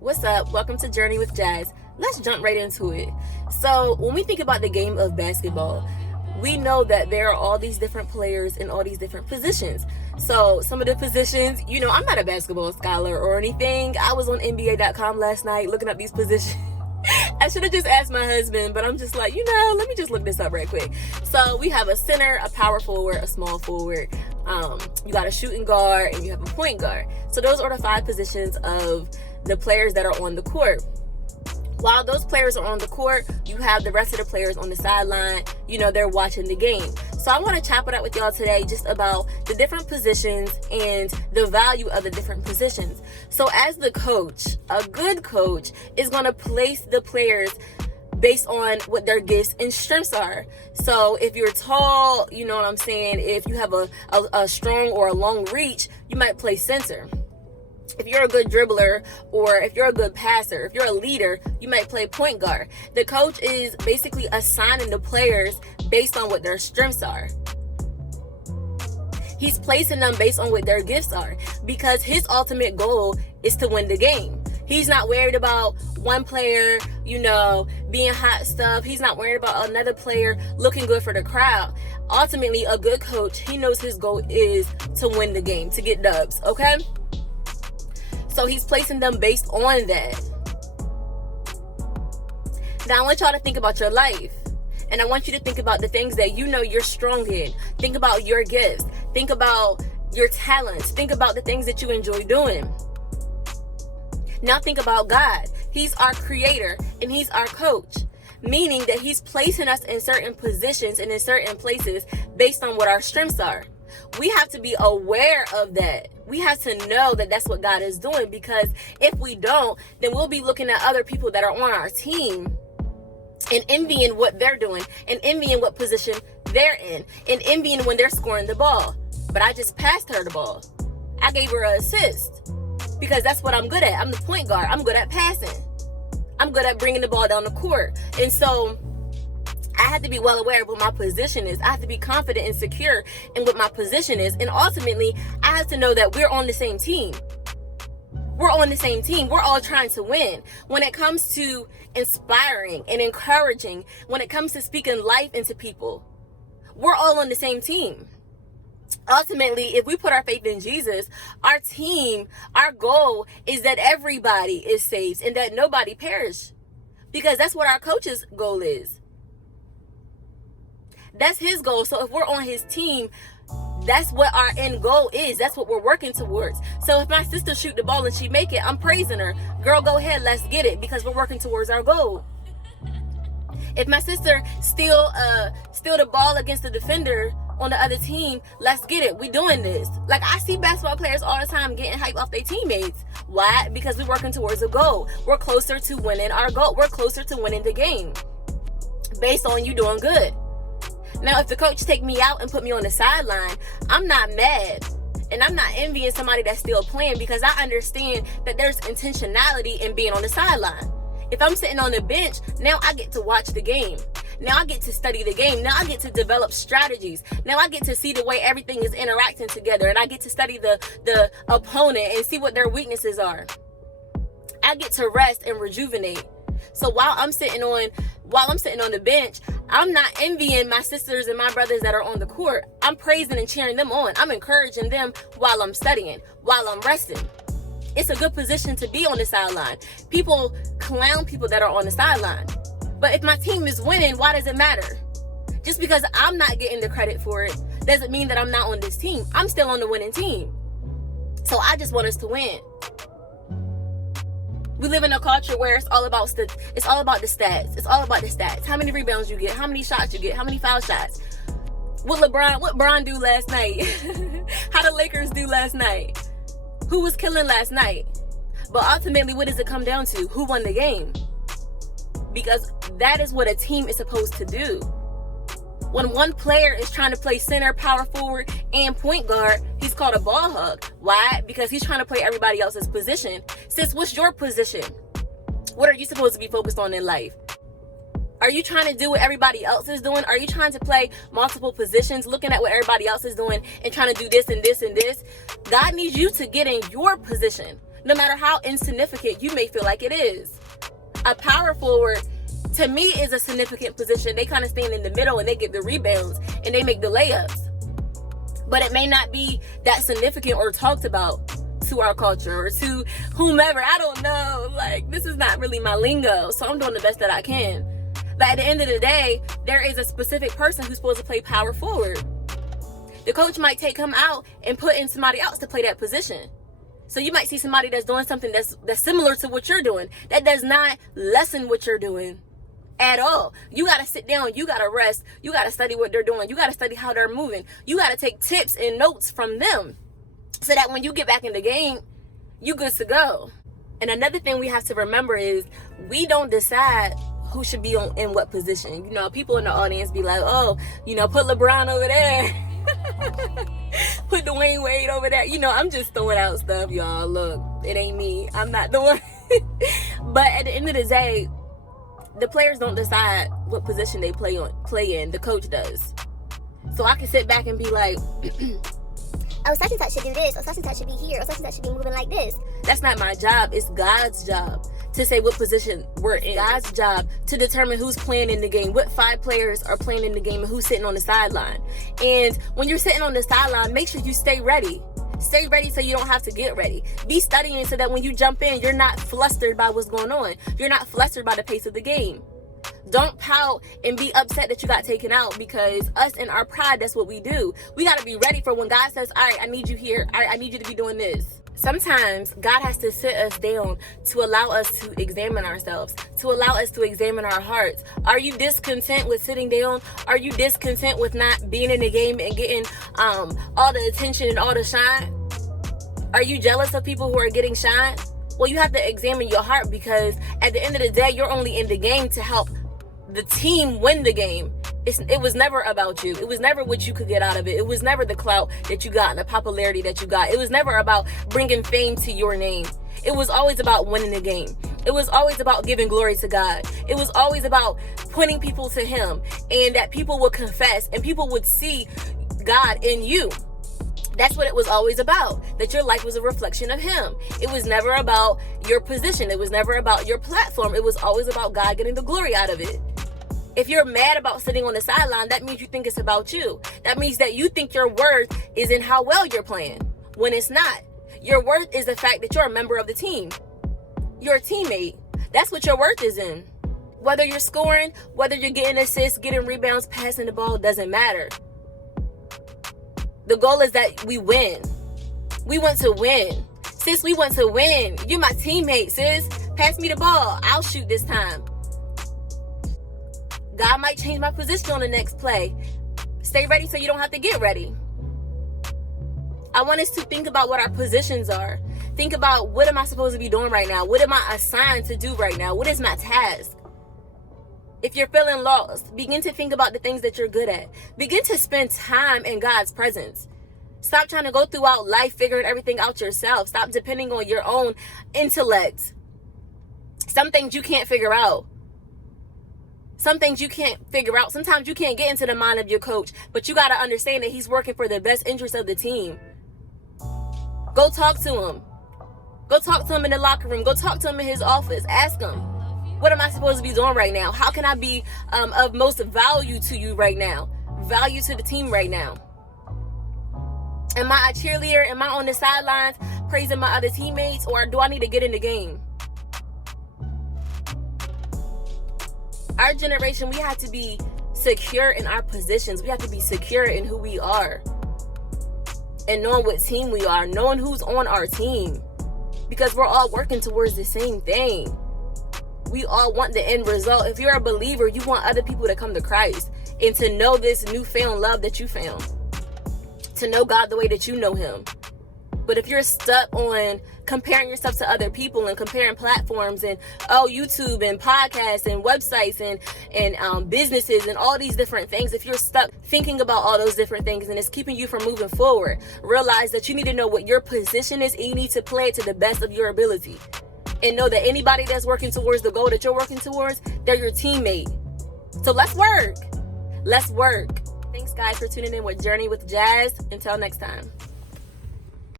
What's up? Welcome to Journey with Jazz. Let's jump right into it. So, when we think about the game of basketball, we know that there are all these different players in all these different positions. So, some of the positions, I'm not a basketball scholar or anything. I was on NBA.com last night looking up these positions. I should have just asked my husband, but I'm just like, let me just look this up right quick. So we have a center, a power forward, a small forward. You got a shooting guard, and you have a point guard. So those are the 5 positions of the players that are on the court. While those players are on the court, you have the rest of the players on the sideline. They're watching the game. So I want to chop it up with y'all today just about the different positions and the value of the different positions. So as the coach, a good coach is going to place the players based on what their gifts and strengths are. So if you're tall, you know what I'm saying? If you have a strong or a long reach, you might play center. If you're a good dribbler or if you're a good passer, if you're a leader, you might play point guard. The coach is basically assigning the players based on what their strengths are. He's placing them based on what their gifts are because his ultimate goal is to win the game. He's not worried about one player, being hot stuff. He's not worried about another player looking good for the crowd. Ultimately, a good coach, he knows his goal is to win the game, to get dubs, okay? So he's placing them based on that. Now I want y'all to think about your life. And I want you to think about the things that you're strong in. Think about your gifts. Think about your talents. Think about the things that you enjoy doing. Now think about God. He's our creator and he's our coach. Meaning that he's placing us in certain positions and in certain places based on what our strengths are. We have to be aware of that. We have to know that that's what God is doing, because if we don't, then we'll be looking at other people that are on our team and envying what they're doing and envying what position they're in and envying when they're scoring the ball. But I just passed her the ball. I gave her an assist because that's what I'm good at. I'm the point guard. I'm good at passing. I'm good at bringing the ball down the court. And so I have to be well aware of what my position is. I have to be confident and secure in what my position is. And ultimately, I have to know that we're on the same team. We're on the same team. We're all trying to win. When it comes to inspiring and encouraging, when it comes to speaking life into people, we're all on the same team. Ultimately, if we put our faith in Jesus, our team, our goal is that everybody is saved and that nobody perish. Because that's what our coach's goal is. That's his goal. So if we're on his team, that's what our end goal is. That's what we're working towards. So if my sister shoot the ball and she make it, I'm praising her. Girl, go ahead, let's get it, because we're working towards our goal. If my sister steal the ball against the defender on the other team, let's get it. We doing this. Like, I see basketball players all the time getting hype off their teammates. Why? Because we're working towards a goal. We're closer to winning our goal. We're closer to winning the game based on you doing good. Now, if the coach take me out and put me on the sideline, I'm not mad. And I'm not envying somebody that's still playing, because I understand that there's intentionality in being on the sideline. If I'm sitting on the bench, now I get to watch the game. Now I get to study the game. Now I get to develop strategies. Now I get to see the way everything is interacting together. And I get to study the opponent and see what their weaknesses are. I get to rest and rejuvenate. So while I'm sitting on the bench, I'm not envying my sisters and my brothers that are on the court. I'm praising and cheering them on. I'm encouraging them while I'm studying, while I'm resting. It's a good position to be on the sideline. People clown people that are on the sideline. But if my team is winning, why does it matter? Just because I'm not getting the credit for it doesn't mean that I'm not on this team. I'm still on the winning team. So I just want us to win. We live in a culture where it's all about the stats. It's all about the stats. How many rebounds you get, how many shots you get, how many foul shots. What LeBron do last night? How the Lakers do last night? Who was killing last night? But ultimately, what does it come down to? Who won the game? Because that is what a team is supposed to do. When one player is trying to play center, power forward, and point guard, he's called a ball hog. Why? Because he's trying to play everybody else's position. Sis, what's your position? What are you supposed to be focused on in life? Are you trying to do what everybody else is doing? Are you trying to play multiple positions, looking at what everybody else is doing and trying to do this and this and this? God needs you to get in your position. no matter how insignificant you may feel like it is. A power forward, to me, is a significant position. They kind of stand in the middle and they get the rebounds and they make the layups. But it may not be that significant or talked about to our culture or to whomever. I don't know. Like, this is not really my lingo, so I'm doing the best that I can. But at the end of the day, there is a specific person who's supposed to play power forward. The coach might take him out and put in somebody else to play that position. So you might see somebody that's doing something that's similar to what you're doing. That does not lessen what you're doing at all. You got to sit down. You got to rest. You got to study what they're doing. You got to study how they're moving. You got to take tips and notes from them so that when you get back in the game, you good to go. And another thing we have to remember is we don't decide who should be in what position. You know, people in the audience be like, oh, you know, put LeBron over there. Put Dwayne Wade over there. You know, I'm just throwing out stuff, y'all. Look, it ain't me. I'm not the one. But at the end of the day, the players don't decide what position they play in. The coach does. So I can sit back and be like, oh, such and such should do this, or such and such should be here, or such and such should be moving like this. That's not my job. It's God's job to say what position we're in. God's job to determine who's playing in the game, what 5 players are playing in the game, and who's sitting on the sideline. And when you're sitting on the sideline, make sure you stay ready. Stay ready so you don't have to get ready. Be studying so that when you jump in, you're not flustered by what's going on. You're not flustered by the pace of the game. Don't pout and be upset that you got taken out, because us in our pride, that's what we do. We got to be ready for when God says, all right, I need you here. All right, I need you to be doing this. Sometimes God has to sit us down to allow us to examine ourselves, to allow us to examine our hearts. Are you discontent with sitting down? Are you discontent with not being in the game and getting all the attention and all the shine? Are you jealous of people who are getting shine? Well, you have to examine your heart, because at the end of the day, you're only in the game to help the team win the game. It was never about you. It was never what you could get out of it. It was never the clout that you got and the popularity that you got. It was never about bringing fame to your name. It was always about winning the game. It was always about giving glory to God. It was always about pointing people to Him, and that people would confess and people would see God in you. That's what it was always about, that your life was a reflection of Him. It was never about your position. It was never about your platform. It was always about God getting the glory out of it. If you're mad about sitting on the sideline, that means you think it's about you. That means that you think your worth is in how well you're playing, when it's not. Your worth is the fact that you're a member of the team. You're a teammate. That's what your worth is in. Whether you're scoring, whether you're getting assists, getting rebounds, passing the ball, doesn't matter. The goal is that we win. We want to win. Sis, we want to win. You're my teammate, sis. Pass me the ball. I'll shoot this time. God might change my position on the next play. Stay ready so you don't have to get ready. I want us to think about what our positions are. Think about, what am I supposed to be doing right now? What am I assigned to do right now? What is my task? If you're feeling lost, begin to think about the things that you're good at. Begin to spend time in God's presence. Stop trying to go throughout life figuring everything out yourself. Stop depending on your own intellect. Some things you can't figure out. Some things you can't figure out. Sometimes you can't get into the mind of your coach, but you got to understand that he's working for the best interest of the team. Go talk to him. Go talk to him in the locker room. Go talk to him in his office. Ask him, what am I supposed to be doing right now? How can I be of most value to you right now? Value to the team right now? Am I a cheerleader? Am I on the sidelines praising my other teammates? Or do I need to get in the game? Our generation, we have to be secure in our positions. We have to be secure in who we are. And knowing what team we are. Knowing who's on our team. Because we're all working towards the same thing. We all want the end result. If you're a believer, you want other people to come to Christ. And to know this newfound love that you found. To know God the way that you know Him. But if you're stuck on comparing yourself to other people and comparing platforms and YouTube and podcasts and websites and businesses and all these different things, if you're stuck thinking about all those different things and it's keeping you from moving forward, realize that you need to know what your position is, and you need to play it to the best of your ability. And know that anybody that's working towards the goal that you're working towards, they're your teammate. So let's work. Let's work. Thanks, guys, for tuning in with Journey with Jazz. Until next time.